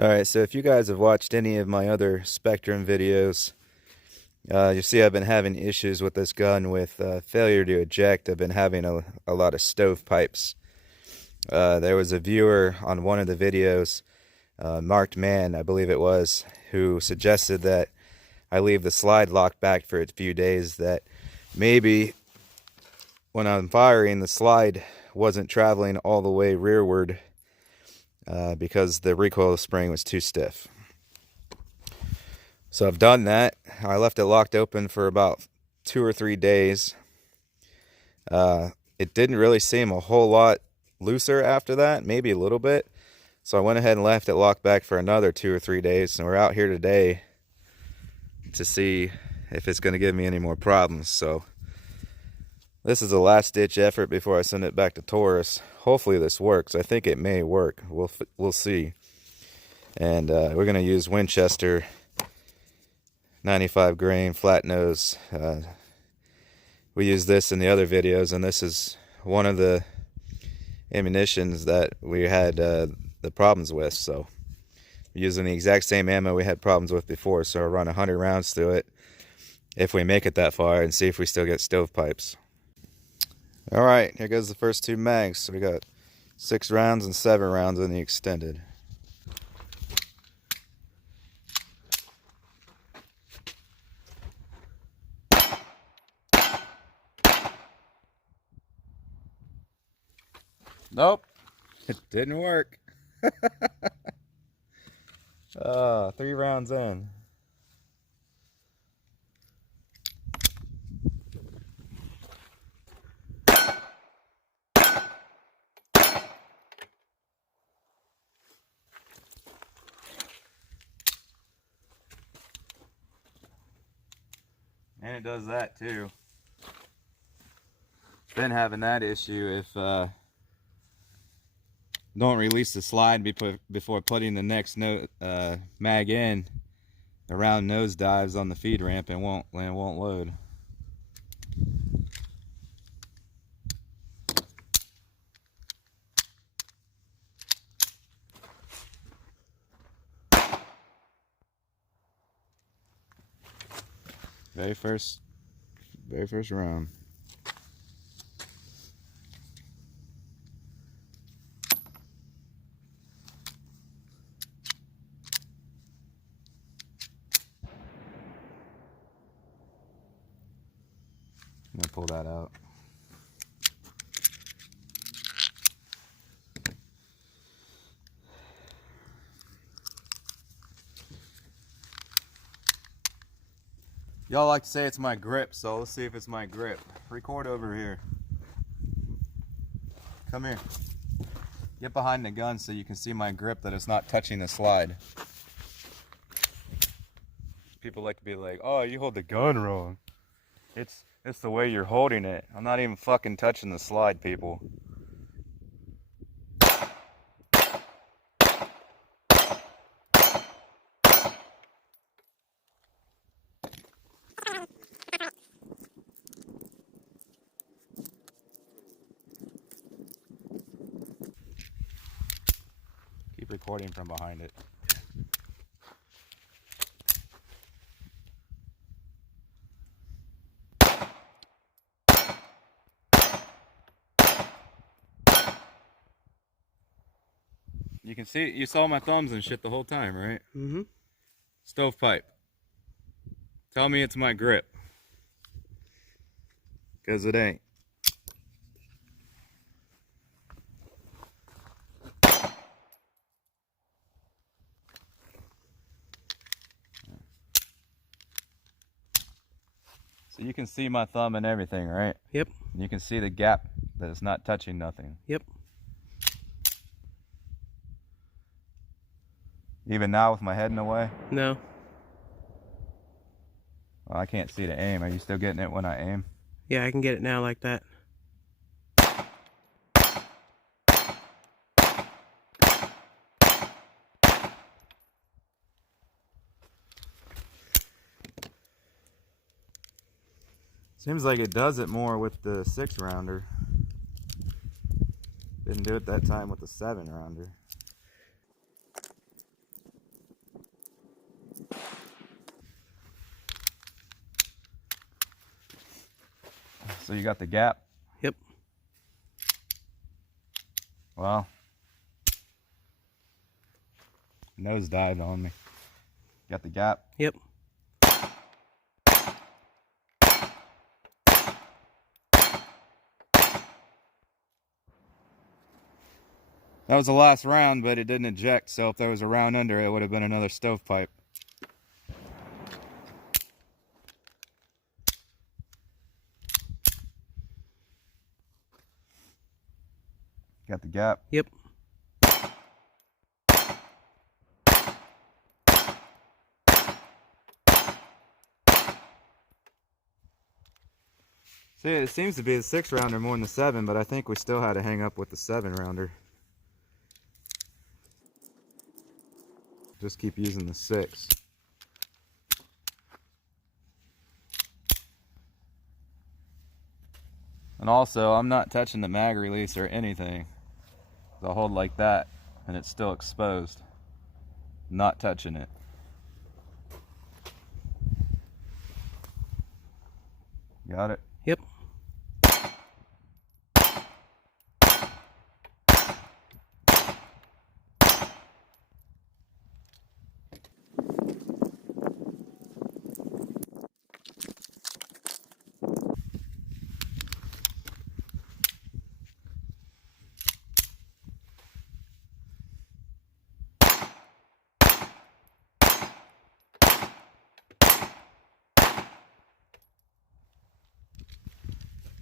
Alright, so if you guys have watched any of my other Spectrum videos, you see I've been having issues with this gun with failure to eject. I've been having a lot of stovepipes. There was a viewer on one of the videos, Marked Man, I believe it was, who suggested that I leave the slide locked back for a few days, that maybe when I'm firing, the slide wasn't traveling all the way rearward because the recoil spring was too stiff. So I've done that. I left it locked open for about 2 or 3 days. It didn't really seem a whole lot looser after that, maybe a little bit. So I went ahead and left it locked back for another 2 or 3 days, and we're out here today to see if it's going to give me any more problems. So this is a last-ditch effort before I send it back to Taurus. Hopefully this works. I think it may work. We'll see. And we're going to use Winchester 95 grain flat nose. We use this in the other videos, and this is one of the ammunitions that we had the problems with. So we're using the exact same ammo we had problems with before, so I'll run 100 rounds through it if we make it that far and see if we still get stovepipes. Alright, here goes the first 2 mags. So we got 6 rounds and 7 rounds in the extended. Nope, it didn't work. 3 rounds in. And it does that too. Been having that issue if don't release the slide before putting the next mag in. The round nose dives on the feed ramp and won't load. Very first round. I'm gonna pull that out. Y'all like to say it's my grip, so let's see if it's my grip. Record over here. Come here. Get behind the gun so you can see my grip, that it's not touching the slide. People like to be like, oh, you hold the gun wrong. It's the way you're holding it. I'm not even fucking touching the slide, people. Keep recording from behind it. You can see, you saw my thumbs and shit the whole time, right? Mm-hmm. Stovepipe. Tell me it's my grip. Because it ain't. So you can see my thumb and everything, right? Yep. You can see the gap that it's not touching nothing. Yep. Even now with my head in the way? No. Well, I can't see the aim. Are you still getting it when I aim? Yeah, I can get it now like that. Seems like it does it more with the 6-rounder. Didn't do it that time with the 7-rounder. So you got the gap? Yep. Well, nose dived on me. Got the gap? Yep. That was the last round, but it didn't eject, so if there was a round under it, it would have been another stovepipe. Got the gap? Yep. See, it seems to be the 6-rounder more than the 7, but I think we still had to hang up with the 7-rounder. Just keep using the 6. And also, I'm not touching the mag release or anything. I'll hold like that, and it's still exposed. Not touching it. Got it? Yep.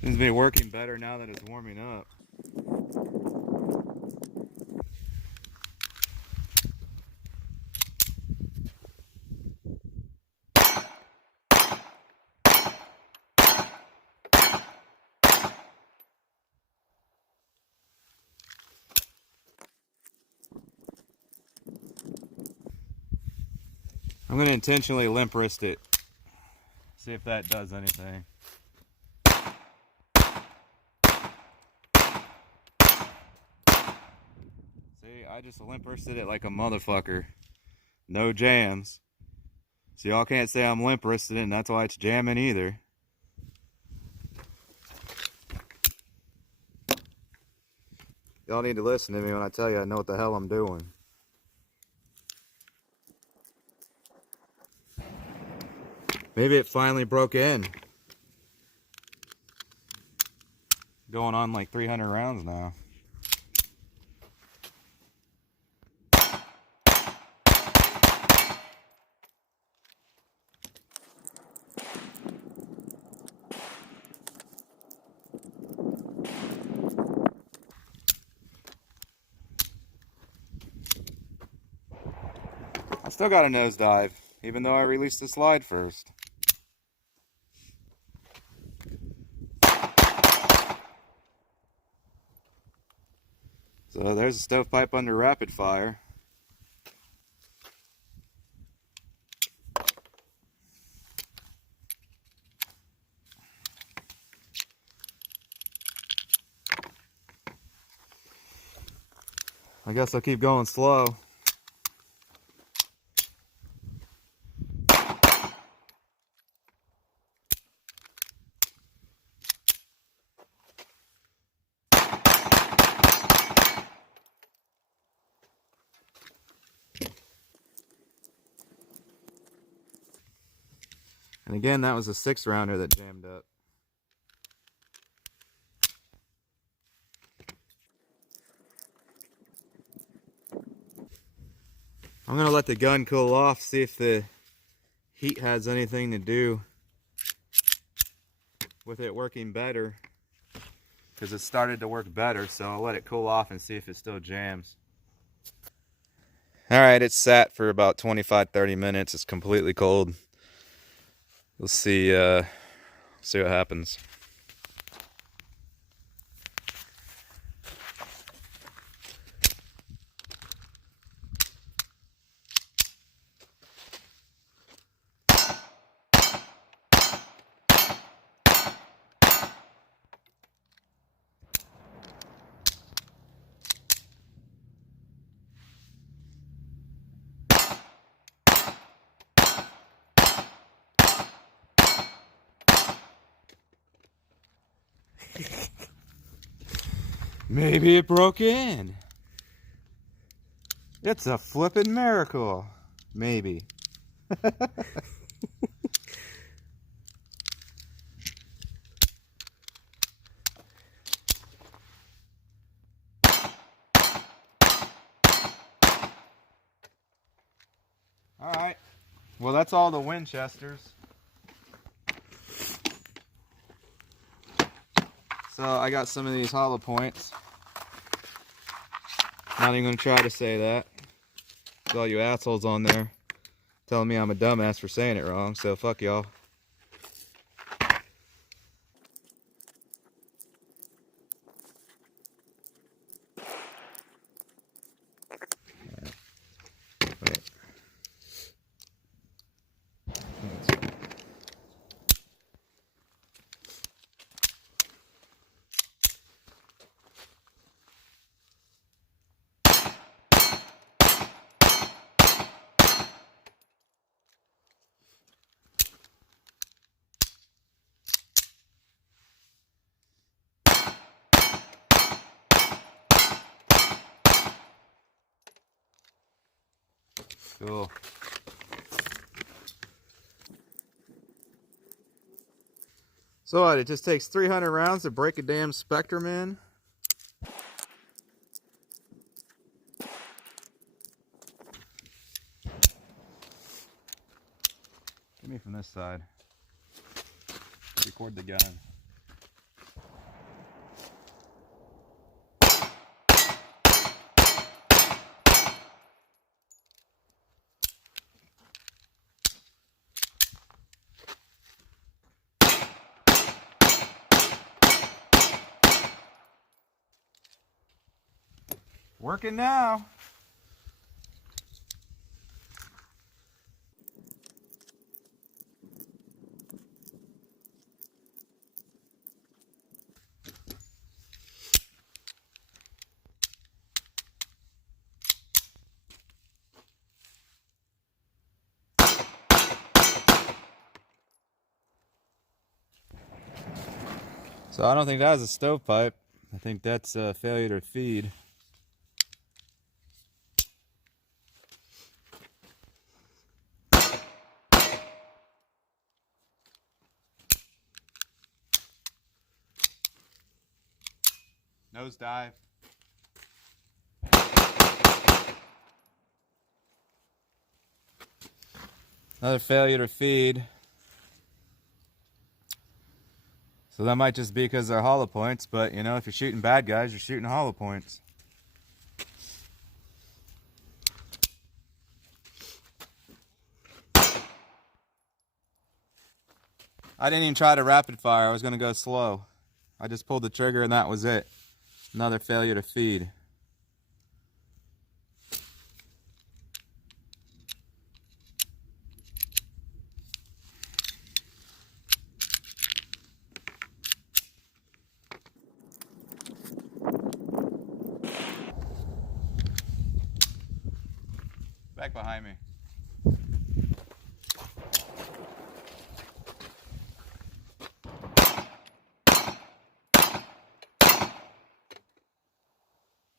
Seems to be working better now that it's warming up. I'm going to intentionally limp wrist it. See if that does anything. See, I just limp wristed it like a motherfucker. No jams. So y'all can't say I'm limp wristed and that's why it's jamming either. Y'all need to listen to me when I tell you I know what the hell I'm doing. Maybe it finally broke in. Going on like 300 rounds now. I still got a nosedive, even though I released the slide first. So there's a stovepipe under rapid fire. I guess I'll keep going slow. And again, that was a 6-rounder that jammed up. I'm gonna let the gun cool off, see if the heat has anything to do with it working better. Because it started to work better, so I'll let it cool off and see if it still jams. Alright, it's sat for about 25-30 minutes. It's completely cold. Let's see what happens. Maybe it broke in. It's a flippin' miracle. Maybe. Alright. Well, that's all the Winchesters. So I got some of these hollow points. Not even going to try to say that. There's all you assholes on there telling me I'm a dumbass for saying it wrong, so fuck y'all. Wait. Cool. So what, it just takes 300 rounds to break a damn Spectrum in? Give me from this side. Record the gun. Working now. So I don't think that was a stovepipe. I think that's a failure to feed. Nosedive. Another failure to feed. So that might just be because they're hollow points, but you know, if you're shooting bad guys, you're shooting hollow points. I didn't even try to rapid fire. I was going to go slow. I just pulled the trigger and that was it. Another failure to feed. Back behind me.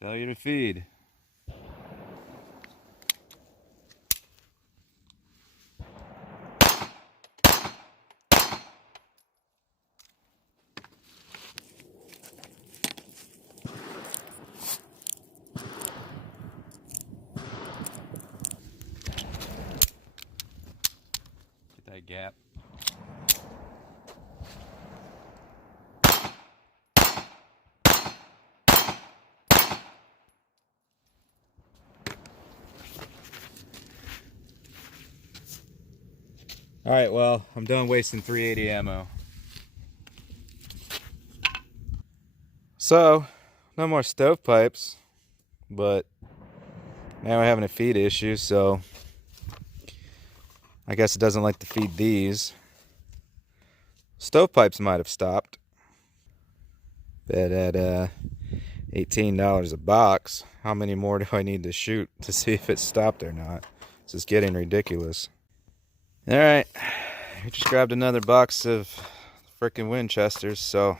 Failure to feed. Get that gap. Alright, well, I'm done wasting 380 ammo. So, no more stovepipes, but now we're having a feed issue, so I guess it doesn't like to feed these. Stovepipes might have stopped. But at $18 a box, how many more do I need to shoot to see if it stopped or not? This is getting ridiculous. Alright, I just grabbed another box of frickin' Winchesters, so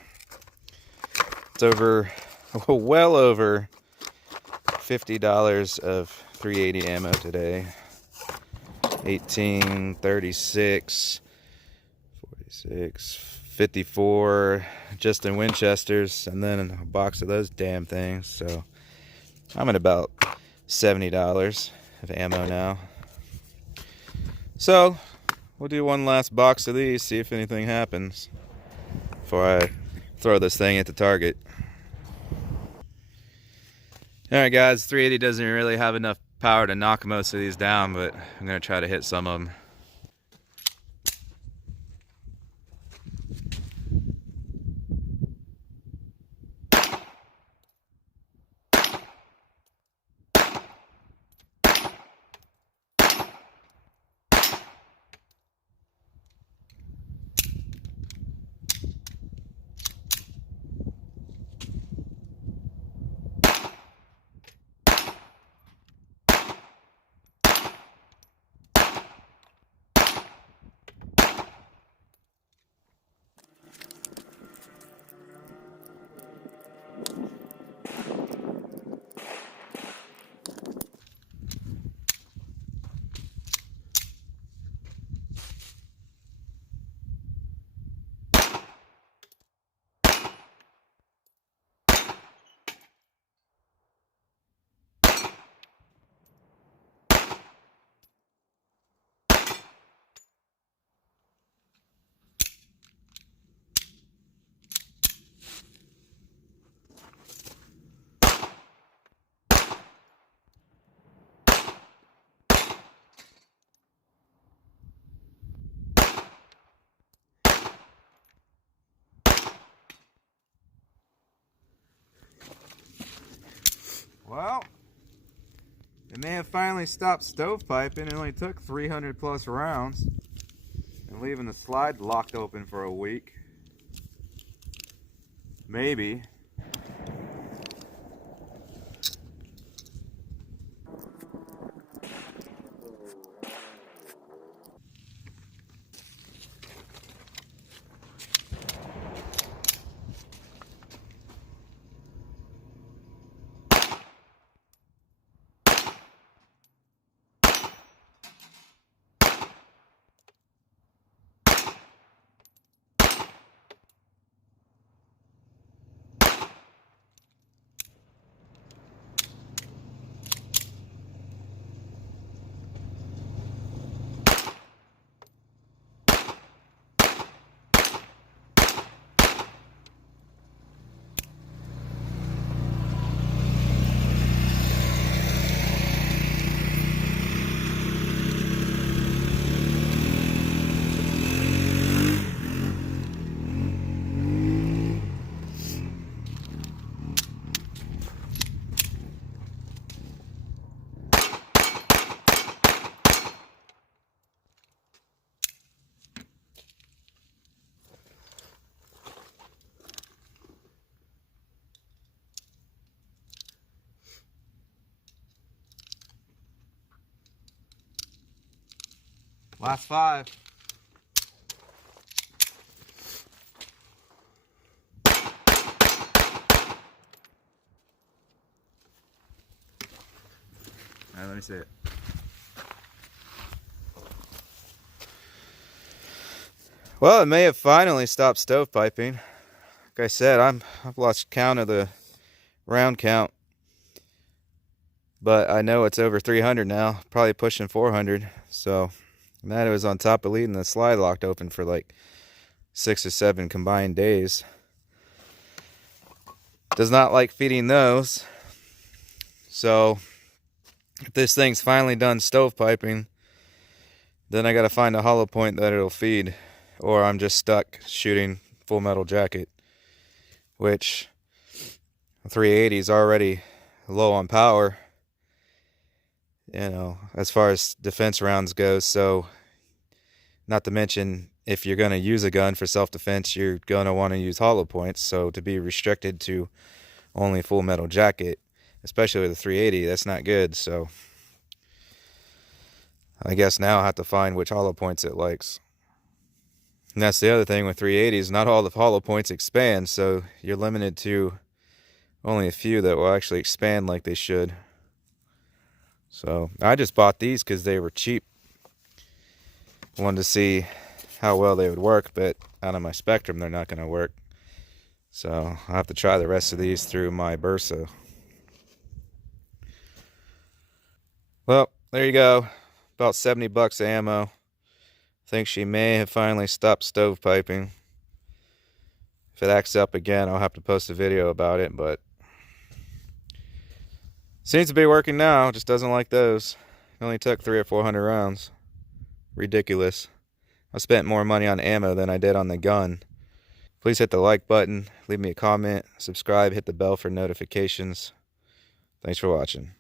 it's over well over $50 of 380 ammo today. 18, 36, 46, 54 just in Winchesters, and then a box of those damn things. So I'm at about $70 of ammo now. So we'll do one last box of these, see if anything happens before I throw this thing at the target. Alright guys, 380 doesn't really have enough power to knock most of these down, but I'm going to try to hit some of them. Well, it may have finally stopped stovepiping. It only took 300 plus rounds. And leaving the slide locked open for a week. Maybe. Last 5. Alright, let me see it. Well, it may have finally stopped stovepiping. Like I said, I've lost count of the round count. But I know it's over 300 now, probably pushing 400. So that it was on top of leading the slide locked open for like 6 or 7 combined days. Does not like feeding those. So if this thing's finally done stovepiping, then I gotta find a hollow point that it'll feed, or I'm just stuck shooting full metal jacket, which 380 is already low on power, you know, as far as defense rounds goes. So not to mention, if you're going to use a gun for self-defense, you're going to want to use hollow points. So to be restricted to only full metal jacket, especially with a 380, that's not good. So I guess now I have to find which hollow points it likes. And that's the other thing with 380s, not all the hollow points expand, so you're limited to only a few that will actually expand like they should. So I just bought these because they were cheap. Wanted to see how well they would work, but out of my Spectrum they're not going to work. So I'll have to try the rest of these through my Bursa. Well, there you go. About 70 bucks of ammo. I think she may have finally stopped stovepiping. If it acts up again, I'll have to post a video about it, but seems to be working now. Just doesn't like those. It only took 300 or 400 rounds. Ridiculous. I spent more money on ammo than I did on the gun. Please hit the like button, leave me a comment, subscribe, hit the bell for notifications. Thanks for watching.